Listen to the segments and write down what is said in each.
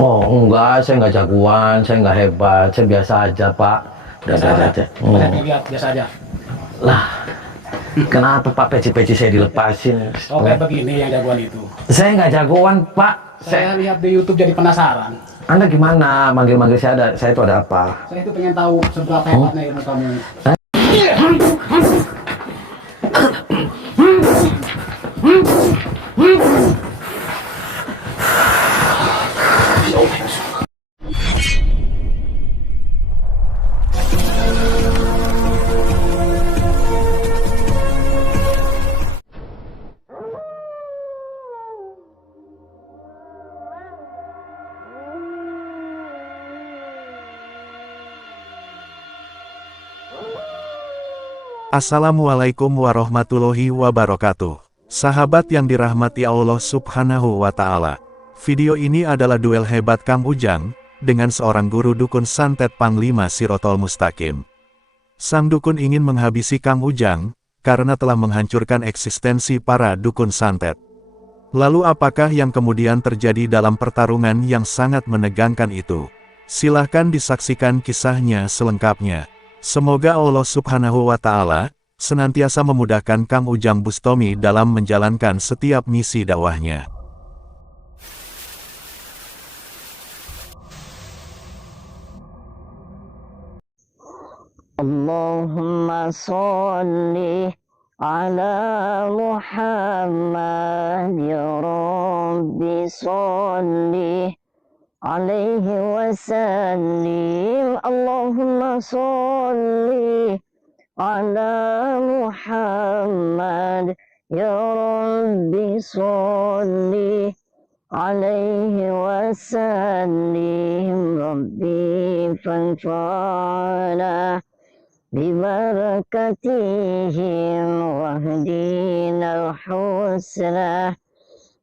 Oh enggak, saya nggak jagoan, saya nggak hebat, saya biasa aja Pak. Biasa aja. Saya lihat biasa aja. Lah, kenapa Pak peci-peci saya dilepasin? Oh kayak begini yang jagoan itu. Saya nggak jagoan Pak. Saya lihat di YouTube jadi penasaran. Anda gimana manggil-manggil saya itu ada apa? Saya itu pengen tahu seberapa hebatnya ilmu kamu. Assalamualaikum warahmatullahi wabarakatuh. Sahabat yang dirahmati Allah Subhanahu wa Ta'ala. Video ini adalah duel hebat Kang Ujang dengan seorang guru dukun santet Panglima Sirotol Mustaqim. Sang dukun ingin menghabisi Kang Ujang karena telah menghancurkan eksistensi para dukun santet. Lalu apakah yang kemudian terjadi dalam pertarungan yang sangat menegangkan itu? Silahkan disaksikan kisahnya selengkapnya. Semoga Allah Subhanahu wa Ta'ala senantiasa memudahkan Kang Ujang Bustomi dalam menjalankan setiap misi dakwahnya. Allahumma sholli ala Muhammad ya Rabbi sholli alaihi wasallim. Allahumma sholli ala Muhammad ya Rabbi sholli alaihi wasallim. Rabbi fanfa'na bibarakatihim wahdina al-husna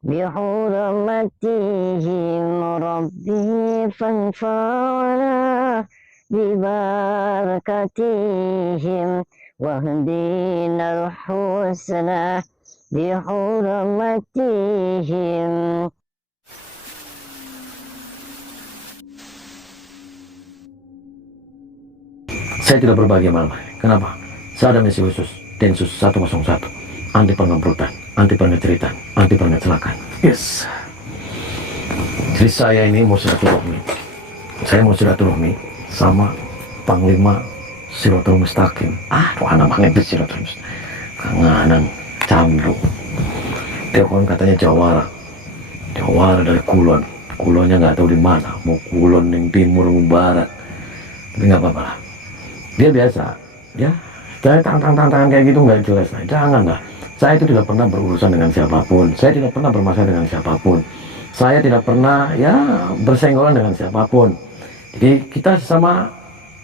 bihurmatihim. Rabbi fanfa'na bibarakatihim wahdina al-husna bihurmatihim. Saya tidak berbagi malam. Kenapa? Saya ada misi khusus, Densus 101, anti pengemprotan, anti pengeceritan, anti pengecelakan. Yes. Jadi saya ini mau silaturahmi. Saya mau silaturahmi sama Panglima Sirotol Mustaqim. Anak manggil Sirotol Mustaqim. Kanganan Camlu. Dia kan katanya Jawara. Jawara dari Kulon. Kulonnya nggak tahu di mana. Mau Kulon yang timur, mau barat. Tapi nggak apa-apa lah. Dia biasa, ya. Saya tangan kayak gitu nggak jelas. Nah, jangan lah. Saya itu tidak pernah berurusan dengan siapapun. Saya tidak pernah bermasalah dengan siapapun. Saya tidak pernah ya bersenggolan dengan siapapun. Jadi kita sesama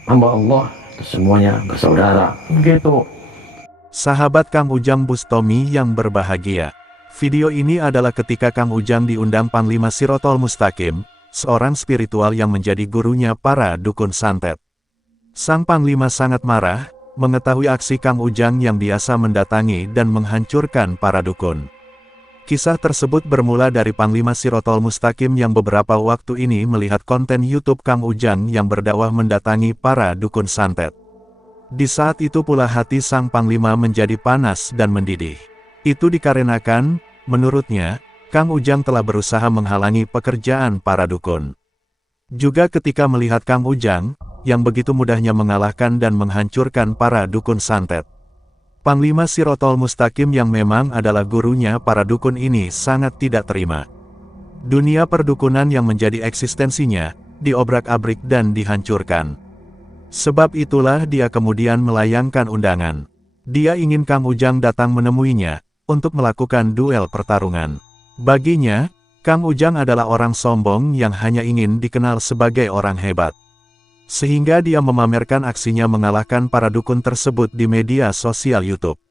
hamba Allah, semuanya bersaudara. Begitu. Sahabat Kang Ujang Bustomi yang berbahagia. Video ini adalah ketika Kang Ujang diundang Panglima Sirotol Mustaqim, seorang spiritual yang menjadi gurunya para dukun santet. Sang Panglima sangat marah, mengetahui aksi Kang Ujang yang biasa mendatangi dan menghancurkan para dukun. Kisah tersebut bermula dari Panglima Sirotol Mustaqim yang beberapa waktu ini melihat konten YouTube Kang Ujang yang berdakwah mendatangi para dukun santet. Di saat itu pula hati sang Panglima menjadi panas dan mendidih. Itu dikarenakan, menurutnya, Kang Ujang telah berusaha menghalangi pekerjaan para dukun. Juga ketika melihat Kang Ujang, yang begitu mudahnya mengalahkan dan menghancurkan para dukun santet. Panglima Sirotol Mustaqim yang memang adalah gurunya para dukun ini sangat tidak terima. Dunia perdukunan yang menjadi eksistensinya, diobrak-abrik dan dihancurkan. Sebab itulah dia kemudian melayangkan undangan. Dia ingin Kang Ujang datang menemuinya, untuk melakukan duel pertarungan. Baginya, Kang Ujang adalah orang sombong yang hanya ingin dikenal sebagai orang hebat. Sehingga dia memamerkan aksinya mengalahkan para dukun tersebut di media sosial YouTube.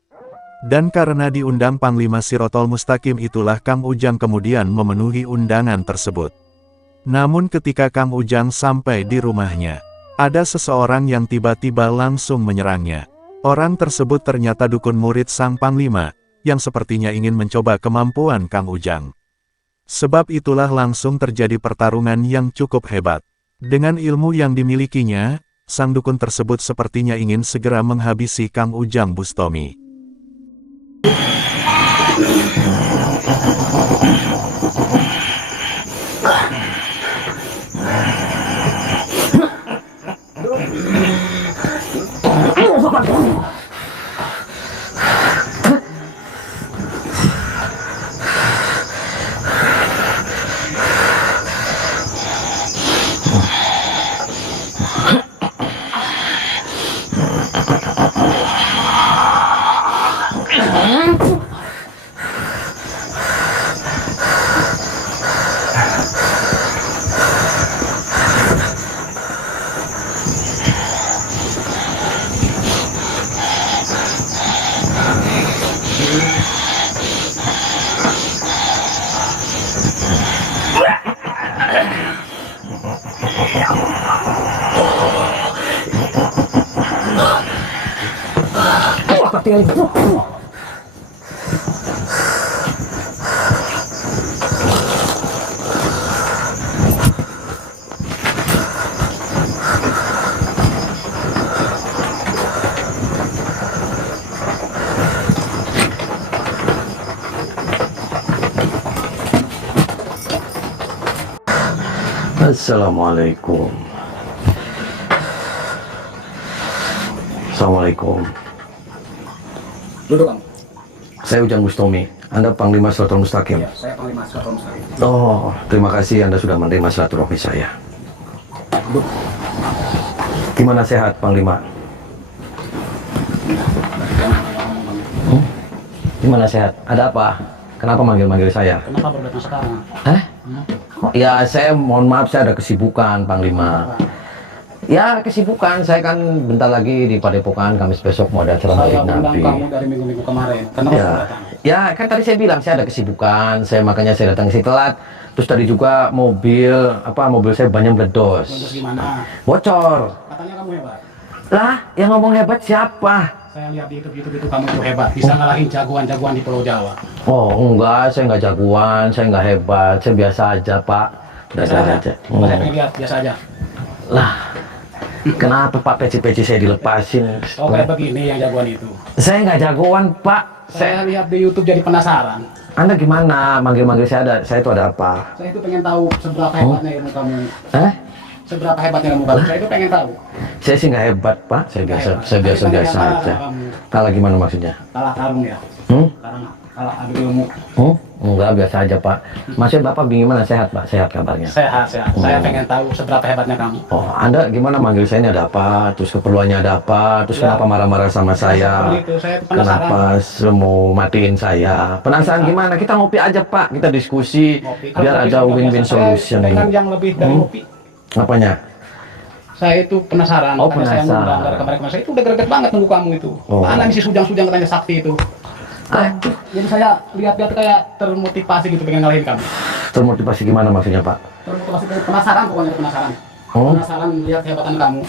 Dan karena diundang Panglima Sirotol Mustaqim itulah Kang Ujang kemudian memenuhi undangan tersebut. Namun ketika Kang Ujang sampai di rumahnya, ada seseorang yang tiba-tiba langsung menyerangnya. Orang tersebut ternyata dukun murid sang Panglima, yang sepertinya ingin mencoba kemampuan Kang Ujang. Sebab itulah langsung terjadi pertarungan yang cukup hebat. Dengan ilmu yang dimilikinya, sang dukun tersebut sepertinya ingin segera menghabisi Kang Ujang Bustomi. Assalamualaikum. Assalamualaikum. Duduk, Kang. Saya Ujang Bustomi. Anda Panglima Siratul Mustaqim. Ya, saya Panglima Siratul Mustaqim. Oh, terima kasih Anda sudah menerima silaturahmi saya. Duduk. Gimana sehat, Panglima? Gimana sehat? Ada apa? Kenapa manggil-manggil saya? Kenapa baru datang sekarang? Hah? Oh, ya, saya mohon maaf, saya ada kesibukan, Panglima. Ya, kesibukan. Saya kan bentar lagi di Padepokan, Kamis besok mau ada acara Saya Maulid undang Nabi. kamu dari minggu-minggu kemarin. Kenapa Ya, baru datang? ya kan tadi saya bilang saya ada kesibukan, makanya saya datang sini telat. Terus tadi juga mobil saya banyak meledos. Terus gimana? Bocor. Katanya kamu hebat. Lah, yang ngomong hebat siapa? Saya lihat di YouTube itu kamu itu hebat. Bisa ngalahin jagoan-jagoan di Pulau Jawa. Oh, enggak, saya enggak jagoan, saya enggak hebat, saya biasa aja, Pak. Biasa aja. Hmm. Saya pengen lihat biasa aja. Lah, kenapa Pak peci-peci saya dilepasin? Oh, kayak begini yang jagoan itu. Saya enggak jagoan, Pak. Saya lihat di YouTube jadi penasaran. Anda gimana manggil-manggil saya itu ada apa? Saya itu pengen tahu seberapa hebatnya ilmu kamu. Seberapa hebatnya ilmu kamu. Saya itu pengen tahu. Saya sih nggak hebat, Pak. Saya biasa aja. Kalah gimana maksudnya? Kalah karung ya. Karena kalah adu ilmu. Enggak, biasa aja, Pak. Maksudnya Bapak gimana? Sehat, Pak? Sehat kabarnya? Sehat. Saya pengen tahu seberapa hebatnya kamu. Oh, Anda gimana manggil saya ini ada apa? Terus keperluannya ada apa? Terus Ya. kenapa marah-marah sama saya? Seperti itu, saya itu penasaran. Kenapa mau matiin saya? Penasaran gimana? Kita ngopi aja, Pak. Kita diskusi Ngopi. biar Kalau ada ngopi win-win sudah biasa. solution. Saya pengen yang lebih dari ngopi. Apanya? Saya itu penasaran. Oh, Makanya saya penasaran. ngundang dari kemarin-kemarin. Saya itu udah greget banget nunggu kamu itu. Oh. Mana nih si Sujang-Sujang katanya sakti itu. Aduh, Jadi saya lihat-lihat kayak termotivasi gitu pengen ngalahin kamu. termotivasi gimana maksudnya, Pak? Termotivasi penasaran, pokoknya penasaran. Oh. Penasaran lihat kehebatan kamu.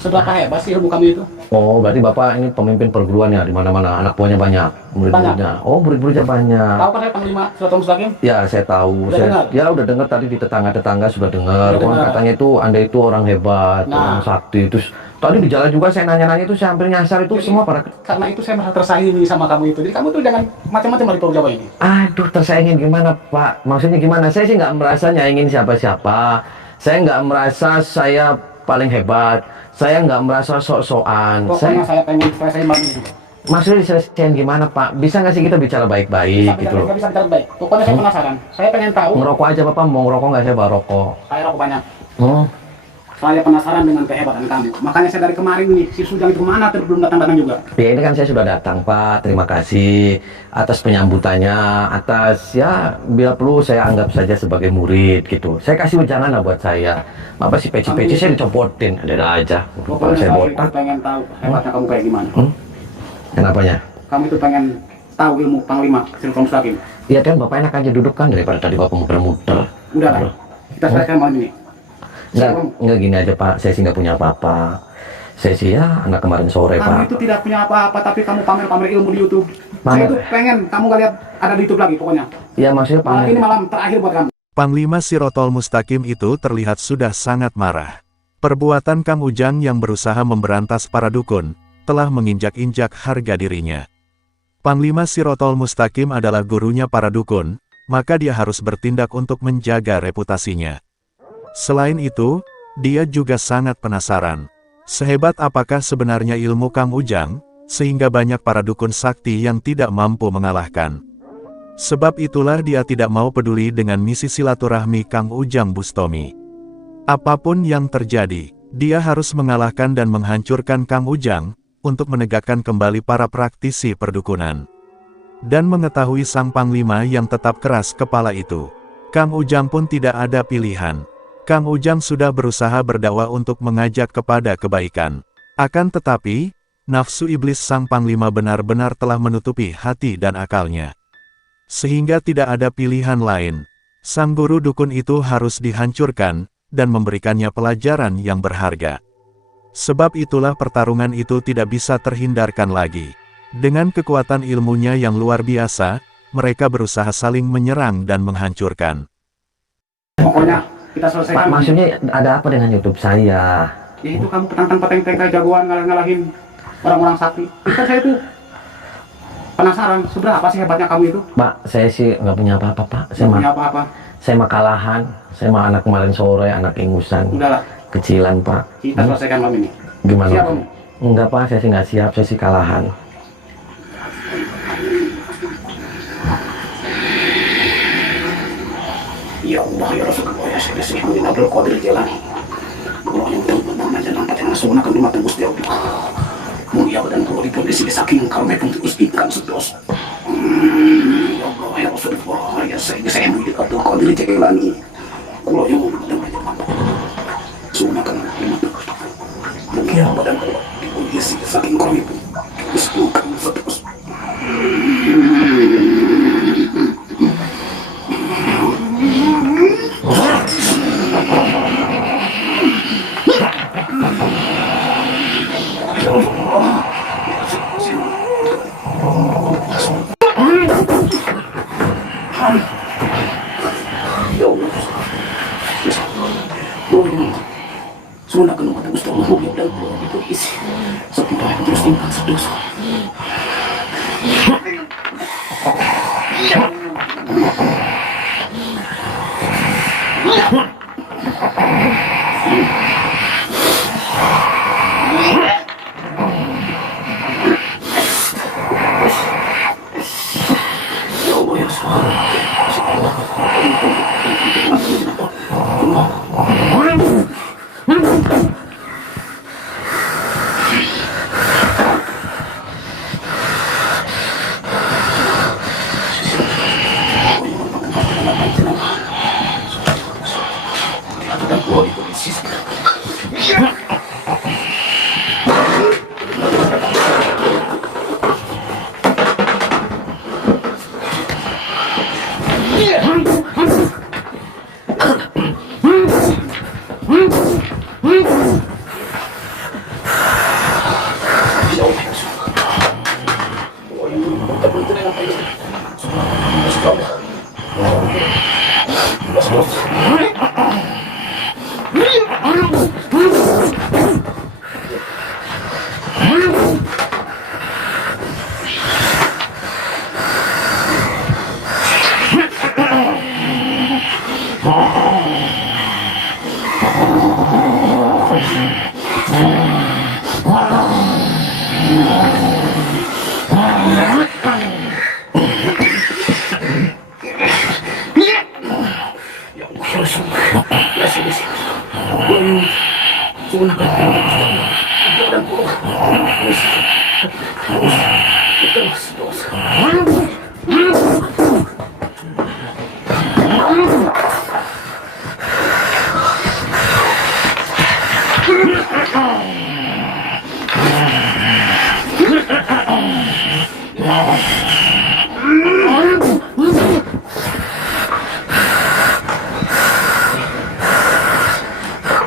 Seberapa hebat sih ilmu kamu itu? Oh, berarti Bapak ini pemimpin perguruan ya, di mana-mana anak buahnya banyak, murid-muridnya. Oh, murid-muridnya banyak. Tahu kan saya Panglima Siratul Mustaqim? Ya, saya tahu. Udah dengar? Ya, udah dengar tadi di tetangga-tetangga sudah dengar. Udah Orang dengar. katanya itu Anda itu orang hebat, Nah. orang sakti. Terus tadi di jalan juga saya nanya-nanya itu, saya hampir nyasar itu Jadi, semua pada. Karena itu saya merasa tersaingi sama kamu itu. Jadi kamu tuh jangan macam-macam dari Pulau Jawa ini. Aduh, tersaingin gimana, Pak? Maksudnya gimana? Saya sih nggak merasa nyaingin siapa-siapa. Saya nggak merasa saya paling hebat. Saya nggak merasa sok-sokan. Pokoknya saya pengen selesai malam itu. Maksudnya diselesaikan gimana, Pak? Bisa nggak sih kita bicara baik-baik gitu loh? Bisa bicara baik. Pokoknya saya penasaran. Saya pengen tahu. Ngerokok aja, Bapak. Mau ngerokok nggak? Saya bawa rokok. Saya rokok banyak. Oh. Saya penasaran dengan kehebatan kamu. Makanya saya dari kemarin nih, si Sujang itu kemana? Terus belum datang-datang juga. Ya ini kan saya sudah datang, Pak. Terima kasih atas penyambutannya, atas ya bila perlu saya anggap saja sebagai murid gitu. Saya kasih ujangan lah buat saya. Apa sih peci-peci saya dicopotin, ada aja. Kepala Pokoknya saya saya itu botak. pengen tahu hebatnya kamu kayak gimana. Kenapanya? Kamu itu pengen tahu ilmu Panglima Siratul Mustaqim. Iya kan, Bapak enak aja duduk kan daripada tadi Bapak muter-muter. Udah lah. Kita selesaikan malam ini. Enggak gini aja, Pak. Saya sih nggak punya apa-apa. Saya sih ya anak kemarin sore Kamu Pak. itu tidak punya apa-apa, tapi kamu pamer-pamer ilmu di YouTube. Pamer. Saya itu pengen kamu gak lihat ada di YouTube lagi pokoknya. Ya maksudnya Malam ini pamer. malam terakhir buat kamu. Panglima Sirotol Mustaqim itu terlihat sudah sangat marah. Perbuatan Kang Ujang yang berusaha memberantas para dukun, telah menginjak-injak harga dirinya. Panglima Sirotol Mustaqim adalah gurunya para dukun, maka dia harus bertindak untuk menjaga reputasinya. Selain itu, dia juga sangat penasaran. Sehebat apakah sebenarnya ilmu Kang Ujang, sehingga banyak para dukun sakti yang tidak mampu mengalahkan. Sebab itulah dia tidak mau peduli dengan misi silaturahmi Kang Ujang Bustomi. Apapun yang terjadi, dia harus mengalahkan dan menghancurkan Kang Ujang, untuk menegakkan kembali para praktisi perdukunan. Dan mengetahui sang panglima yang tetap keras kepala itu, Kang Ujang pun tidak ada pilihan. Kang Ujang sudah berusaha berdakwah untuk mengajak kepada kebaikan. Akan tetapi, nafsu iblis sang panglima benar-benar telah menutupi hati dan akalnya. Sehingga tidak ada pilihan lain. Sang guru dukun itu harus dihancurkan, dan memberikannya pelajaran yang berharga. Sebab itulah pertarungan itu tidak bisa terhindarkan lagi. Dengan kekuatan ilmunya yang luar biasa, mereka berusaha saling menyerang dan menghancurkan. Pokoknya kita Pak selesaikan. maksudnya ada apa dengan YouTube saya? Ya itu kamu petang-petang peteng-peteng kayak jagoan ngalah-ngalahin orang-orang sakti. Kan saya itu penasaran seberapa sih hebatnya kamu itu. Pak saya sih nggak punya apa-apa Pak. Saya punya apa-apa. Saya mah kalahan. Saya mah anak kemarin sore, anak ingusan. Udahlah, Kecilan Pak. kita selesaikan malam ini. Gimana? Siap kamu? Enggak Pak, saya sih nggak siap. Saya sih kalahan. Ya Allah ya Rasulullah ya Sayyidina Sayyidina Abdul Qadir Jilani. Allah yang benar-benar aja nampak yang langsung akan dimakan Gusti Allah. Mulia badan kalau di kondisi saking karena pun terus ikan sedos. Ya Allah ya Rasulullah ya Sayyidina Abdul Qadir Jilani. Allah yang benar-benar aja nampak. Semua akan dimakan. Mulia badan kalau di kondisi saking karena pun terus ikan sedos. Sudah kena mata Gusti Allah dan itu isi. Setelah terus tingkat sedoso. Ya Allah ya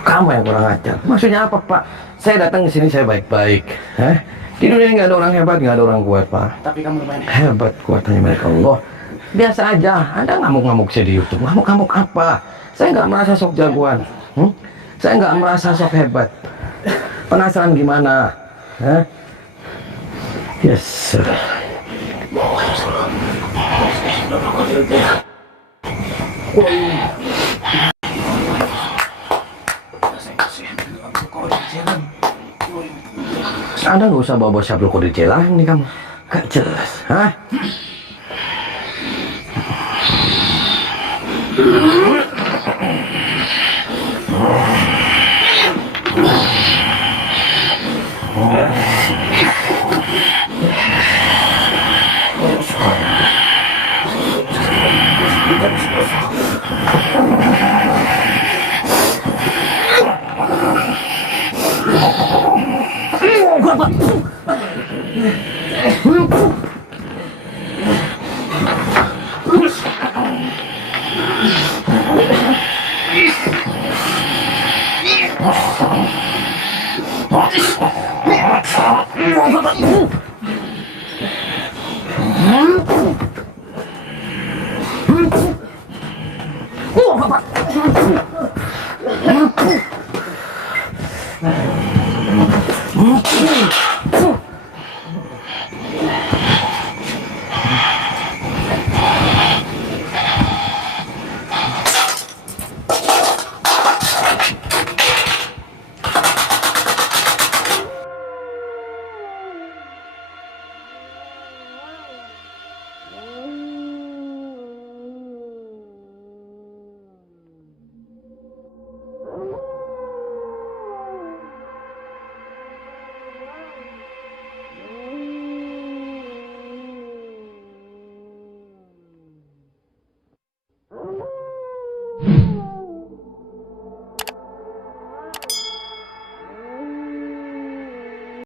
Kamu yang kurang ajar. Maksudnya apa Pak? Saya datang ke sini saya baik-baik. Di dunia ini nggak ada orang hebat, nggak ada orang kuat, Pak. Tapi kamu lumayan Hebat kuatannya milik Allah. Biasa aja. Anda ngamuk-ngamuk saya di YouTube. Ngamuk-ngamuk apa? Saya nggak merasa sok jagoan. Saya nggak merasa sok hebat. Penasaran gimana? Yes. Anda nggak usah bawa-bawa Syabrul Qadir Jailani nih kamu. Gak jelas, Bapak.